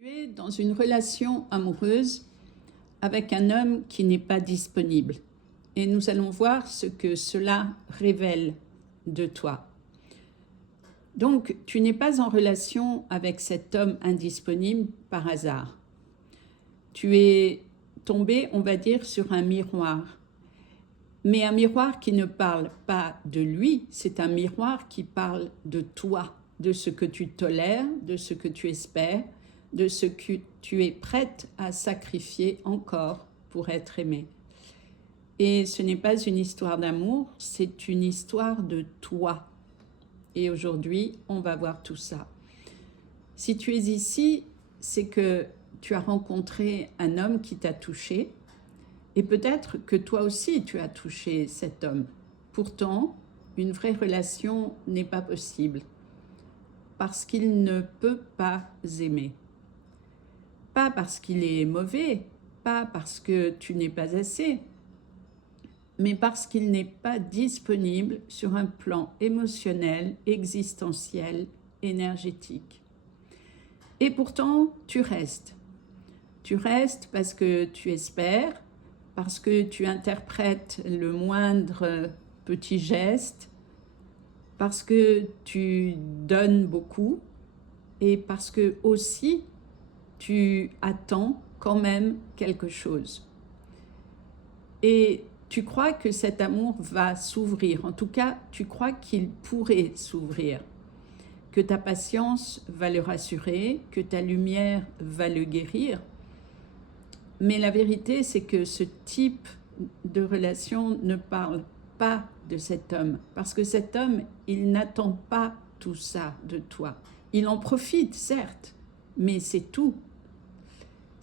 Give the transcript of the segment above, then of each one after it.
Tu es dans une relation amoureuse avec un homme qui n'est pas disponible. Et nous allons voir ce que cela révèle de toi. Donc, tu n'es pas en relation avec cet homme indisponible par hasard. Tu es tombé, on va dire, sur un miroir. Mais un miroir qui ne parle pas de lui, c'est un miroir qui parle de toi, de ce que tu tolères, de ce que tu espères, de ce que tu es prête à sacrifier encore pour être aimé. Et ce n'est pas une histoire d'amour, c'est une histoire de toi. Et aujourd'hui, on va voir tout ça. Si tu es ici, c'est que tu as rencontré un homme qui t'a touché, et peut-être que toi aussi tu as touché cet homme. Pourtant, une vraie relation n'est pas possible, parce qu'il ne peut pas aimer. Pas parce qu'il est mauvais, pas parce que tu n'es pas assez, mais parce qu'il n'est pas disponible sur un plan émotionnel, existentiel, énergétique. Et pourtant, tu restes. Tu restes parce que tu espères, parce que tu interprètes le moindre petit geste, parce que tu donnes beaucoup et parce que aussi tu attends quand même quelque chose. Et tu crois que cet amour va s'ouvrir, en tout cas tu crois qu'il pourrait s'ouvrir, que ta patience va le rassurer, que ta lumière va le guérir. Mais la vérité, c'est que ce type de relation ne parle pas de cet homme. Parce que cet homme, il n'attend pas tout ça de toi. Il en profite, certes, mais c'est tout.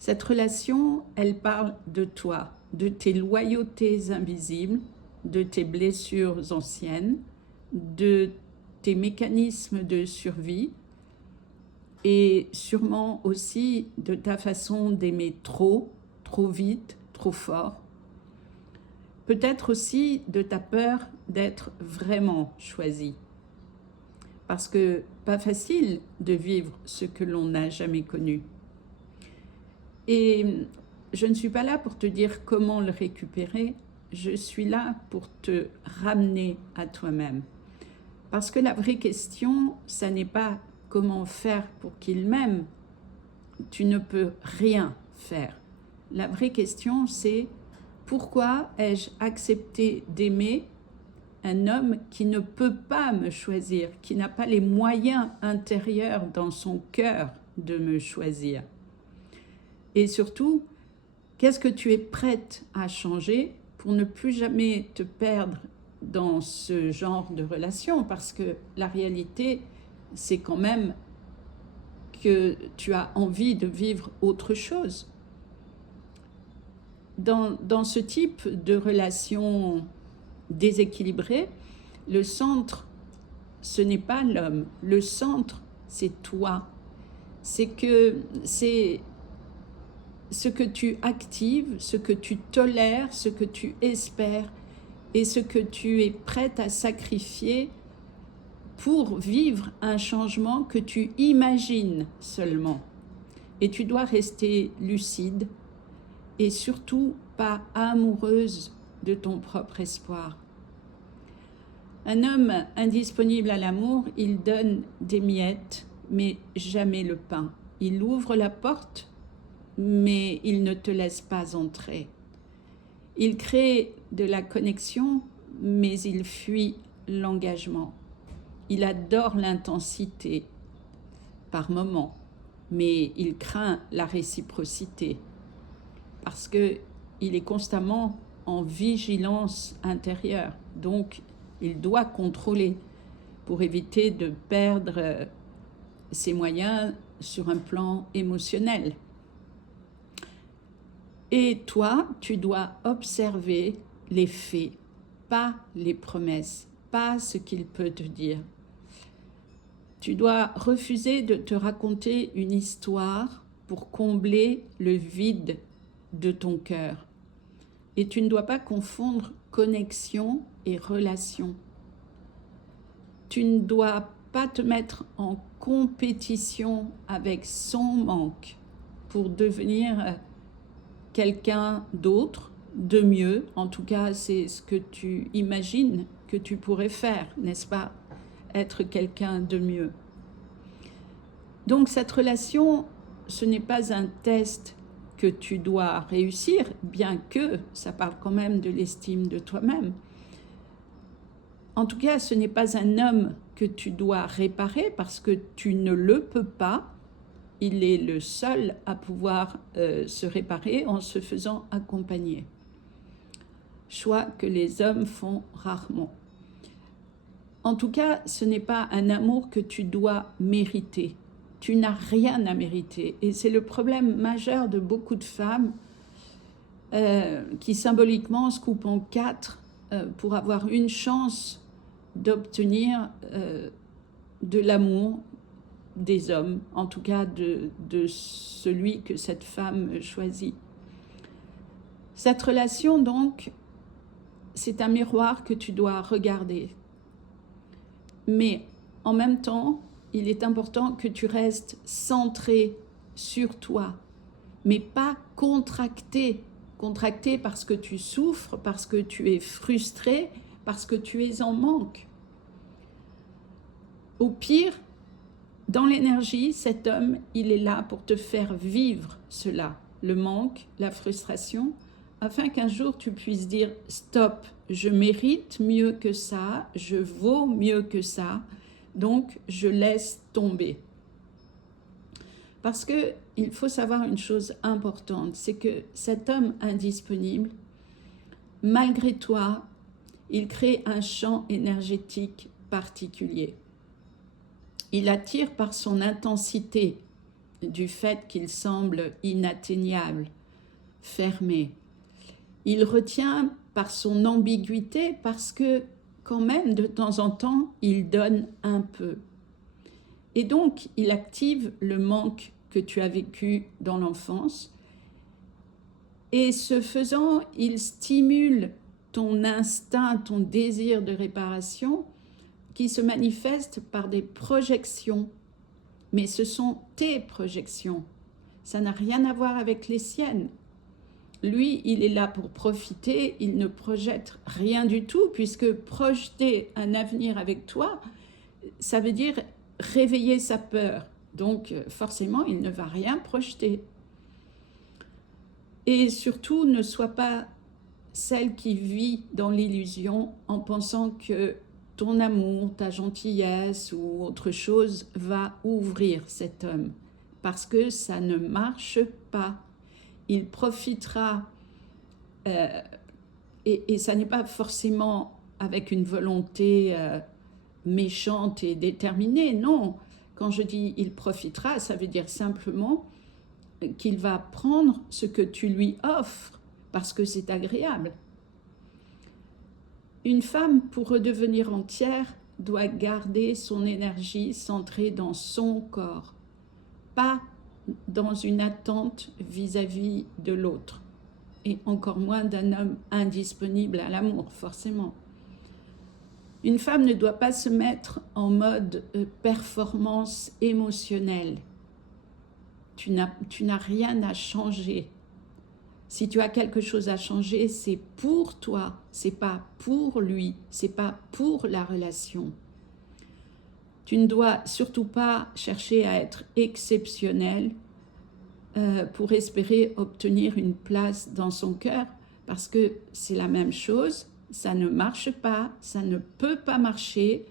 Cette relation, elle parle de toi, de tes loyautés invisibles, de tes blessures anciennes, de tes mécanismes de survie et sûrement aussi de ta façon d'aimer trop vite, trop fort. Peut-être aussi de ta peur d'être vraiment choisi. Parce que pas facile de vivre ce que l'on n'a jamais connu. Et je ne suis pas là pour te dire comment le récupérer, je suis là pour te ramener à toi-même. Parce que la vraie question, ça n'est pas comment faire pour qu'il m'aime. Tu ne peux rien faire. La vraie question, c'est pourquoi ai-je accepté d'aimer un homme qui ne peut pas me choisir, qui n'a pas les moyens intérieurs dans son cœur de me choisir? Et surtout, qu'est-ce que tu es prête à changer pour ne plus jamais te perdre dans ce genre de relation? Parce que la réalité, c'est quand même que tu as envie de vivre autre chose. Dans ce type de relation déséquilibrée, le centre, ce n'est pas l'homme. Le centre, c'est toi. C'est ce que tu actives, ce que tu tolères, ce que tu espères et ce que tu es prête à sacrifier pour vivre un changement que tu imagines seulement. Et tu dois rester lucide et surtout pas amoureuse de ton propre espoir. Un homme indisponible à l'amour, il donne des miettes, mais jamais le pain. Il ouvre la porte, mais il ne te laisse pas entrer. Il crée de la connexion, mais il fuit l'engagement. Il adore l'intensité par moments, mais il craint la réciprocité parce qu'il est constamment en vigilance intérieure. Donc, il doit contrôler pour éviter de perdre ses moyens sur un plan émotionnel. Et toi, tu dois observer les faits, pas les promesses, pas ce qu'il peut te dire. Tu dois refuser de te raconter une histoire pour combler le vide de ton cœur. Et tu ne dois pas confondre connexion et relation. Tu ne dois pas te mettre en compétition avec son manque, pour devenir quelqu'un d'autre, de mieux. En tout cas, c'est ce que tu imagines que tu pourrais faire, n'est-ce pas? Être quelqu'un de mieux. Donc cette relation, ce n'est pas un test que tu dois réussir, bien que ça parle quand même de l'estime de toi-même. En tout cas, ce n'est pas un homme que tu dois réparer parce que tu ne le peux pas. Il est le seul à pouvoir se réparer en se faisant accompagner. Choix que les hommes font rarement. En tout cas, ce n'est pas un amour que tu dois mériter. Tu n'as rien à mériter. Et c'est le problème majeur de beaucoup de femmes qui symboliquement se coupent en quatre pour avoir une chance d'obtenir de l'amour des hommes, en tout cas de celui que cette femme choisit. Cette relation, donc, c'est un miroir que tu dois regarder. Mais en même temps, il est important que tu restes centré sur toi, mais pas contracté. Contracté parce que tu souffres, parce que tu es frustré, parce que tu es en manque. Au pire, dans l'énergie, cet homme, il est là pour te faire vivre cela, le manque, la frustration, afin qu'un jour tu puisses dire « Stop, je mérite mieux que ça, je vaux mieux que ça, donc je laisse tomber. » Parce qu'il faut savoir une chose importante, c'est que cet homme indisponible, malgré toi, il crée un champ énergétique particulier. Il attire par son intensité, du fait qu'il semble inatteignable, fermé. Il retient par son ambiguïté parce que quand même de temps en temps, il donne un peu. Et donc, il active le manque que tu as vécu dans l'enfance. Et ce faisant, il stimule ton instinct, ton désir de réparation qui se manifeste par des projections. Mais ce sont tes projections. Ça n'a rien à voir avec les siennes. Lui, il est là pour profiter, il ne projette rien du tout, puisque projeter un avenir avec toi, ça veut dire réveiller sa peur. Donc, forcément, il ne va rien projeter. Et surtout, ne sois pas celle qui vit dans l'illusion en pensant que ton amour, ta gentillesse ou autre chose va ouvrir cet homme. Parce que ça ne marche pas. Il profitera, et ça n'est pas forcément avec une volonté méchante et déterminée, non. Quand je dis il profitera, ça veut dire simplement qu'il va prendre ce que tu lui offres parce que c'est agréable. Une femme, pour redevenir entière, doit garder son énergie centrée dans son corps, pas dans une attente vis-à-vis de l'autre, et encore moins d'un homme indisponible à l'amour, forcément. Une femme ne doit pas se mettre en mode performance émotionnelle. Tu n'as rien à changer. Si tu as quelque chose à changer, c'est pour toi, c'est pas pour lui, c'est pas pour la relation. Tu ne dois surtout pas chercher à être exceptionnel pour espérer obtenir une place dans son cœur, parce que c'est la même chose, ça ne marche pas, ça ne peut pas marcher,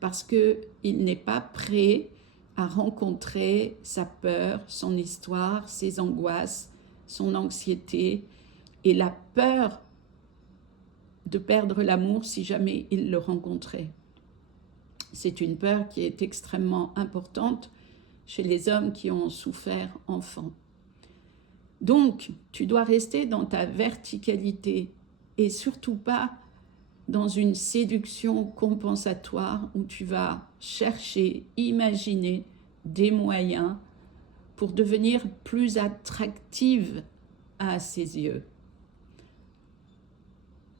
parce qu'il n'est pas prêt à rencontrer sa peur, son histoire, ses angoisses, son anxiété et la peur de perdre l'amour si jamais il le rencontrait. C'est une peur qui est extrêmement importante chez les hommes qui ont souffert enfant. Donc, tu dois rester dans ta verticalité et surtout pas dans une séduction compensatoire où tu vas chercher, imaginer des moyens pour devenir plus attractive à ses yeux.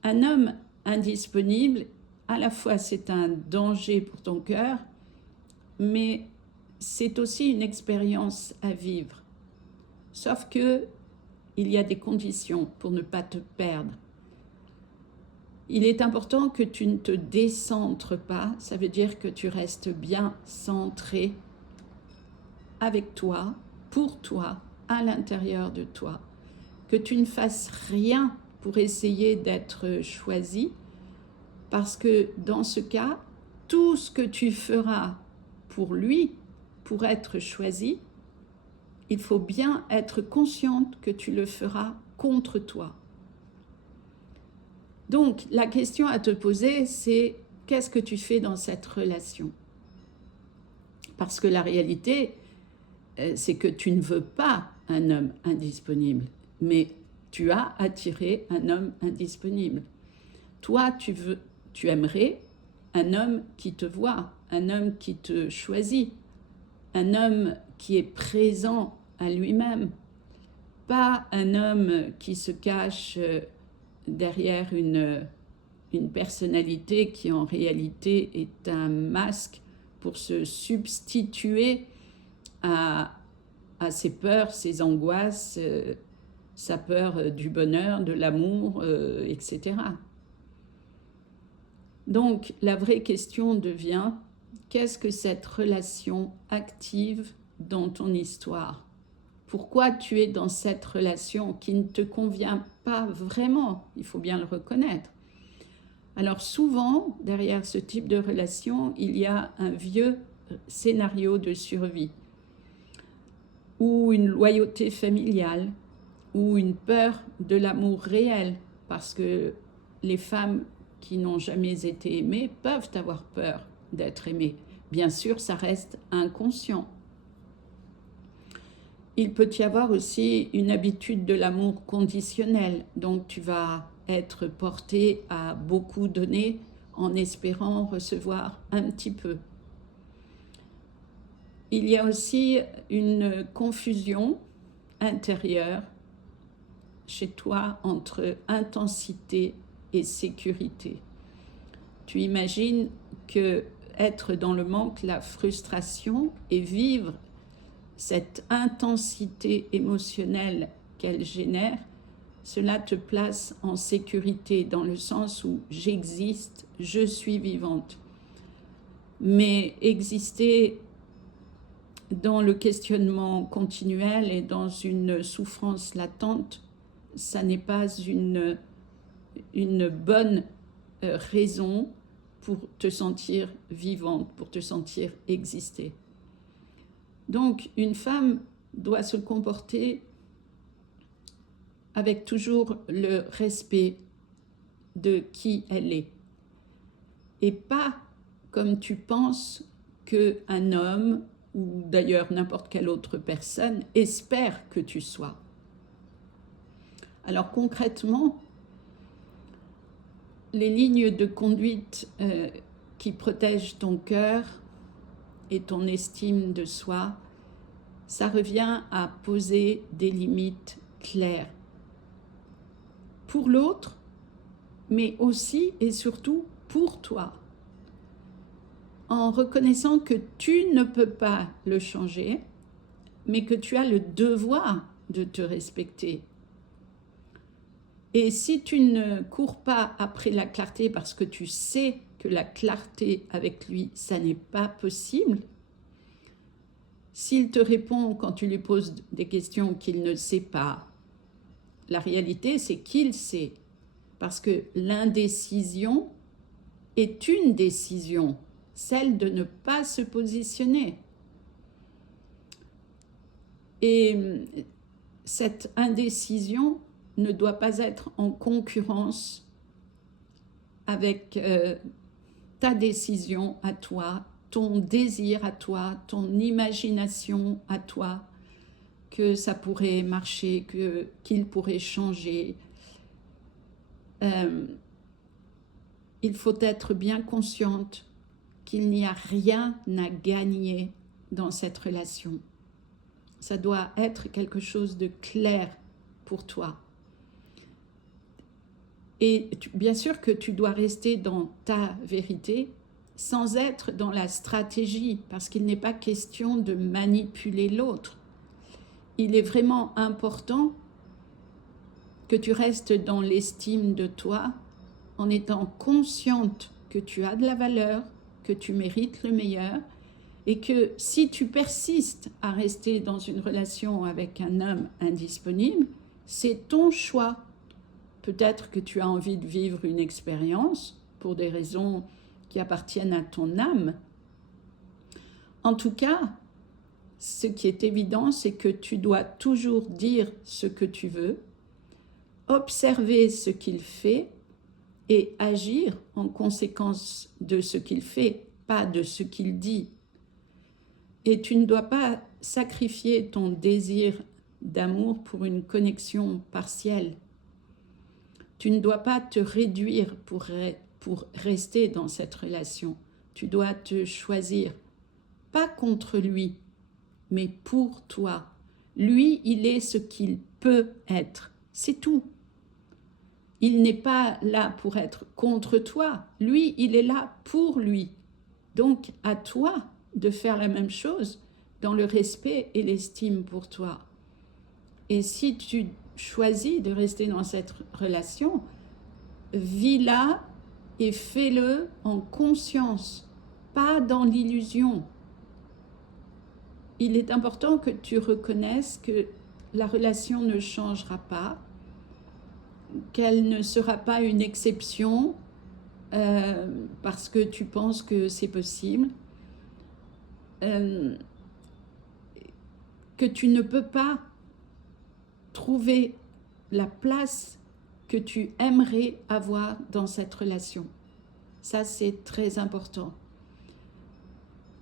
Un homme indisponible, à la fois c'est un danger pour ton cœur, mais c'est aussi une expérience à vivre. Sauf que il y a des conditions pour ne pas te perdre. Il est important que tu ne te décentres pas, ça veut dire que tu restes bien centré avec toi, pour toi, à l'intérieur de toi. Que tu ne fasses rien pour essayer d'être choisi, parce que dans ce cas, tout ce que tu feras pour lui, pour être choisi, il faut bien être consciente que tu le feras contre toi. Donc, la question à te poser, c'est qu'est-ce que tu fais dans cette relation? Parce que la réalité, c'est que tu ne veux pas un homme indisponible, mais tu as attiré un homme indisponible. Toi, tu aimerais un homme qui te voit, un homme qui te choisit, un homme qui est présent à lui-même, pas un homme qui se cache derrière une personnalité qui en réalité est un masque pour se substituer à ses peurs, ses angoisses, sa peur du bonheur, de l'amour, etc. Donc, la vraie question devient, qu'est-ce que cette relation active dans ton histoire? Pourquoi tu es dans cette relation qui ne te convient pas vraiment? Il faut bien le reconnaître. Alors souvent, derrière ce type de relation, il y a un vieux scénario de survie, ou une loyauté familiale, ou une peur de l'amour réel, parce que les femmes qui n'ont jamais été aimées peuvent avoir peur d'être aimées. Bien sûr, ça reste inconscient. Il peut y avoir aussi une habitude de l'amour conditionnel, donc tu vas être porté à beaucoup donner en espérant recevoir un petit peu. Il y a aussi une confusion intérieure chez toi entre intensité et sécurité. Tu imagines que être dans le manque, la frustration et vivre cette intensité émotionnelle qu'elle génère, cela te place en sécurité dans le sens où j'existe, je suis vivante. Mais exister dans le questionnement continuel et dans une souffrance latente, ça n'est pas une bonne raison pour te sentir vivante, pour te sentir exister. Donc, une femme doit se comporter avec toujours le respect de qui elle est. Et pas comme tu penses qu'un homme, ou d'ailleurs n'importe quelle autre personne, espère que tu sois. Alors concrètement, les lignes de conduite qui protègent ton cœur et ton estime de soi, ça revient à poser des limites claires pour l'autre, mais aussi et surtout pour toi, en reconnaissant que tu ne peux pas le changer, mais que tu as le devoir de te respecter. Et si tu ne cours pas après la clarté parce que tu sais que la clarté avec lui, ça n'est pas possible, s'il te répond quand tu lui poses des questions qu'il ne sait pas, la réalité c'est qu'il sait, parce que l'indécision est une décision, celle de ne pas se positionner. Et cette indécision ne doit pas être en concurrence avec ta décision à toi, ton désir à toi, ton imagination à toi, que ça pourrait marcher, qu'il pourrait changer. Il faut être bien consciente qu'il n'y a rien à gagner dans cette relation. Ça doit être quelque chose de clair pour toi. Et bien sûr que tu dois rester dans ta vérité sans être dans la stratégie, parce qu'il n'est pas question de manipuler l'autre. il est vraiment important que tu restes dans l'estime de toi en étant consciente que tu as de la valeur, que tu mérites le meilleur et que si tu persistes à rester dans une relation avec un homme indisponible, c'est ton choix. Peut-être que tu as envie de vivre une expérience pour des raisons qui appartiennent à ton âme. En tout cas, ce qui est évident, c'est que tu dois toujours dire ce que tu veux, observer ce qu'il fait et agir en conséquence de ce qu'il fait, pas de ce qu'il dit. Et tu ne dois pas sacrifier ton désir d'amour pour une connexion partielle. Tu ne dois pas te réduire pour rester dans cette relation. Tu dois te choisir, pas contre lui, mais pour toi. Lui, il est ce qu'il peut être. C'est tout. Il n'est pas là pour être contre toi. Lui, il est là pour lui. Donc, à toi de faire la même chose dans le respect et l'estime pour toi. Et si tu choisis de rester dans cette relation, vis-la et fais-le en conscience, pas dans l'illusion. Il est important que tu reconnaisses que la relation ne changera pas, qu'elle ne sera pas une exception parce que tu penses que c'est possible, que tu ne peux pas trouver la place que tu aimerais avoir dans cette relation. Ça, c'est très important.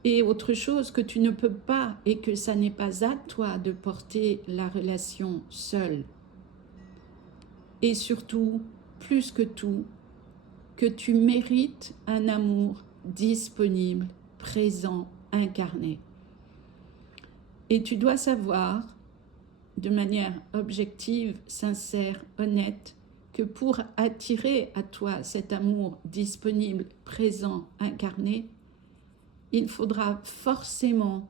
Et autre chose, que tu ne peux pas et que ça n'est pas à toi de porter la relation seule. Et surtout, plus que tout, que tu mérites un amour disponible, présent, incarné. Et tu dois savoir, de manière objective, sincère, honnête, que pour attirer à toi cet amour disponible, présent, incarné, il faudra forcément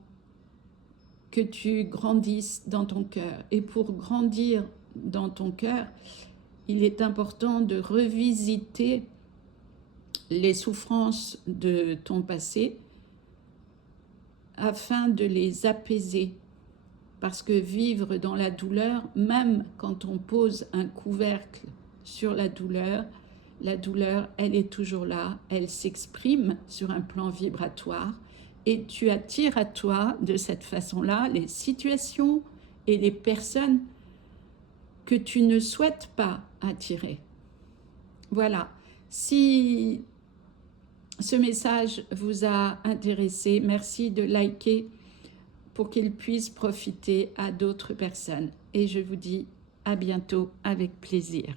que tu grandisses dans ton cœur. Et pour grandir dans ton cœur, il est important de revisiter les souffrances de ton passé afin de les apaiser. Parce que vivre dans la douleur, même quand on pose un couvercle sur la douleur, elle est toujours là, elle s'exprime sur un plan vibratoire et tu attires à toi de cette façon-là les situations et les personnes que tu ne souhaites pas attirer. Voilà. Si ce message vous a intéressé, merci de liker pour qu'il puisse profiter à d'autres personnes. Et je vous dis à bientôt avec plaisir.